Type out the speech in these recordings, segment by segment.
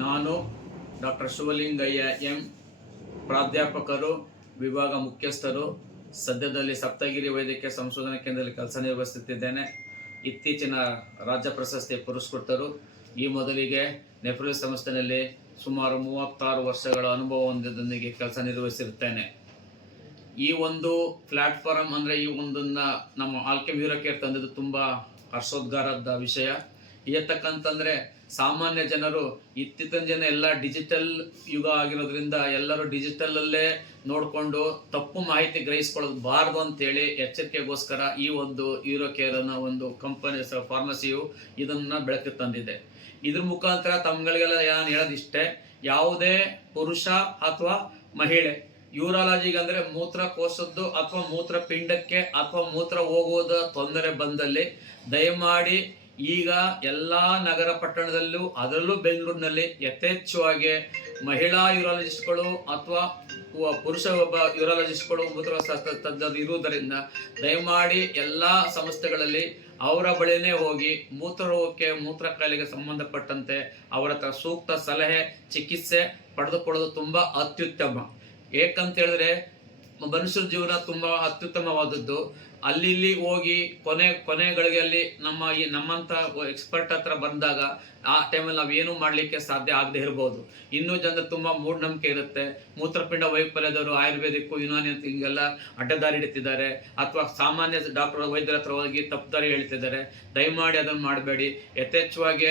ನಾನು doctor Shivalingaiah M, ಪ್ರಾಧ್ಯಾಪಕರು, ವಿಭಾಗ ಮುಖ್ಯಸ್ಥರು, ಸದ್ಯದಲ್ಲಿ ಸಪ್ತಗಿರಿ ವೈದ್ಯಕೀಯ ಸಂಶೋಧನಾ ಕೇಂದ್ರದಲ್ಲಿ ಕೆಲಸ ನಿರ್ವಹಿಸುತ್ತಿದ್ದೇನೆ. ಇತ್ತೀಚಿನ ರಾಜ್ಯ ಪ್ರಶಸ್ತಿ ಪುರಸ್ಕೃತರು. ಈ ಮೊದಲಿಗೆ ನೆಫ್ರೋಸಿಸ್ ಸಂಸ್ಥೆಯಲ್ಲಿ ಸುಮಾರು 36 ವರ್ಷಗಳ ಅನುಭವ ಹೊಂದಿದ್ದೊಂದಿಗೆ ಕೆಲಸ ನಿರ್ವಹಿಸಿರುತ್ತೇನೆ. ಈ ಒಂದು ಪ್ಲಾಟ್ಫಾರ್ಮ್ ಅಂದರೆ ಈ ಒಂದನ್ನು ನಮ್ಮ ಆಲ್ಕೆಮ್ ಹೀರೋ ಕೇರ್ ತಂದಿದ್ದು ತುಂಬ ಹರ್ಷೋದ್ಗಾರದ ವಿಷಯ. ಏತಕ್ಕಂತಂದರೆ ಸಾಮಾನ್ಯ ಜನರು ಇತ್ತೀಚಿನ ಜನ ಎಲ್ಲ ಡಿಜಿಟಲ್ ಯುಗ ಆಗಿರೋದ್ರಿಂದ ಎಲ್ಲರೂ ಡಿಜಿಟಲಲ್ಲೇ ನೋಡಿಕೊಂಡು ತಪ್ಪು ಮಾಹಿತಿ ಗ್ರಹಿಸ್ಕೊಳ್ಳಬಾರ್ದು ಅಂತೇಳಿ ಎಚ್ಚರಿಕೆಗೋಸ್ಕರ ಈ ಒಂದು ಹೀರೋ ಕೇರ್ ಅನ್ನೋ ಒಂದು ಕಂಪನಿ ಫಾರ್ಮಸಿಯು ಇದನ್ನು ಬೆಳಕಿಗೆ ತಂದಿದೆ. ಇದ್ರ ಮುಖಾಂತರ ತಮ್ಮಗಳಿಗೆಲ್ಲ ನಾನು ಹೇಳೋದಿಷ್ಟೇ, ಯಾವುದೇ ಪುರುಷ ಅಥವಾ ಮಹಿಳೆ ಯೂರಾಲಜಿಗೆ ಅಂದರೆ ಮೂತ್ರಕೋಶದ್ದು ಅಥವಾ ಮೂತ್ರಪಿಂಡಕ್ಕೆ ಅಥವಾ ಮೂತ್ರ ಹೋಗುವುದ ತೊಂದರೆ ಬಂದಲ್ಲಿ ದಯಮಾಡಿ ಈಗ ಎಲ್ಲ ನಗರ ಪಟ್ಟಣದಲ್ಲೂ ಅದರಲ್ಲೂ ಬೆಂಗಳೂರಿನಲ್ಲಿ ಯಥೇಚ್ಛವಾಗಿ ಮಹಿಳಾ ಯೂರಾಲಜಿಸ್ಟ್ಗಳು ಅಥವಾ ಪುರುಷ ಒಬ್ಬ ಯೂರಾಲಜಿಸ್ಟ್ಗಳು ಮೂತ್ರಶಾಸ್ತ್ರ ತಜ್ಞರು ಇರುವುದರಿಂದ ದಯಮಾಡಿ ಎಲ್ಲ ಸಂಸ್ಥೆಗಳಲ್ಲಿ ಅವರ ಬಳಿನೇ ಹೋಗಿ ಮೂತ್ರರೋಗಕ್ಕೆ ಮೂತ್ರ ಕಾಯಿಲೆಗೆ ಸಂಬಂಧಪಟ್ಟಂತೆ ಅವರ ಹತ್ರ ಸೂಕ್ತ ಸಲಹೆ ಚಿಕಿತ್ಸೆ ಪಡೆದುಕೊಳ್ಳೋದು ತುಂಬ ಅತ್ಯುತ್ತಮ. ಏಕಂತ ಹೇಳಿದ್ರೆ ಮನುಷ್ಯರ ಜೀವನ ತುಂಬ ಅತ್ಯುತ್ತಮವಾದದ್ದು. ಅಲ್ಲಿ ಹೋಗಿ ಕೊನೆಗಳಿಗೆ ನಮ್ಮಂಥ ಎಕ್ಸ್ಪರ್ಟ್ ಹತ್ರ ಬಂದಾಗ ಆ ಟೈಮಲ್ಲಿ ನಾವೇನು ಮಾಡಲಿಕ್ಕೆ ಸಾಧ್ಯ ಆಗದೆ ಇರ್ಬೋದು. ಇನ್ನೂ ಜನ ತುಂಬ ಮೂಢನಂಬಿಕೆ ಇರುತ್ತೆ. ಮೂತ್ರಪಿಂಡ ವೈಫಲ್ಯದವರು ಆಯುರ್ವೇದಿಕ್ಕು ಯುನಾನಿ ಅಂತ ಹಿಂಗೆಲ್ಲ ಅಡ್ಡದಾರಿ ಹಿಡಿತಿದ್ದಾರೆ, ಅಥವಾ ಸಾಮಾನ್ಯ ಡಾಕ್ಟರ್ ವೈದ್ಯರ ಹತ್ರ ಹೋಗಿ ತಪ್ಪುದಾರಿ ಹೇಳ್ತಿದ್ದಾರೆ. ದಯಮಾಡಿ ಅದನ್ನು ಮಾಡಬೇಡಿ. ಯಥೇಚ್ಛವಾಗಿ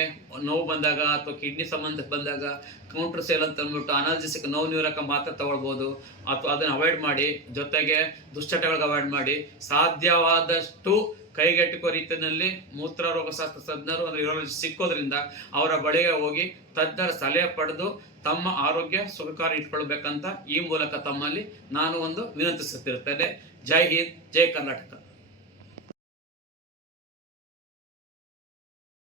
ನೋವು ಬಂದಾಗ ಅಥವಾ ಕಿಡ್ನಿ ಸಂಬಂಧ ಬಂದಾಗ ಕೌಂಟರ್ ಸೇಲ್ ಅಂತ ಅಂದ್ಬಿಟ್ಟು ಅನಾಲ್ಜಿಸಿಕ್ ನೋವು ನಿವಾರಕ ಮಾತ್ರ ತಗೊಳ್ಬೋದು, ಅಥವಾ ಅದನ್ನು ಅವಾಯ್ಡ್ ಮಾಡಿ. ಜೊತೆಗೆ ದುಶ್ಚಟಗಳಿಗೆ ಅವಾಯ್ಡ್ ಮಾಡಿ. ಸಾಧ್ಯವಾದಷ್ಟು ಕೈಗೆಟುಕುವ ರೀತಿಯಲ್ಲಿ ಮೂತ್ರರೋಗಶಾಸ್ತ್ರ ತಜ್ಞರು ಅಂದರೆ ಯೂರಾಲಜಿಸ್ಟ್ ಸಿಕ್ಕೋದ್ರಿಂದ ಅವರ ಬಳಿಗೆ ಹೋಗಿ ತಜ್ಞರ ಸಲಹೆ ಪಡೆದು ತಮ್ಮ ಆರೋಗ್ಯ ಸುಖಕಾರಿ ಇಟ್ಕೊಳ್ಬೇಕಂತ ಈ ಮೂಲಕ ತಮ್ಮಲ್ಲಿ ನಾನು ಒಂದು ವಿನಂತಿಸುತ್ತಿರುತ್ತೇನೆ. ಜೈ ಹಿಂದ್, ಜೈ ಕರ್ನಾಟಕ.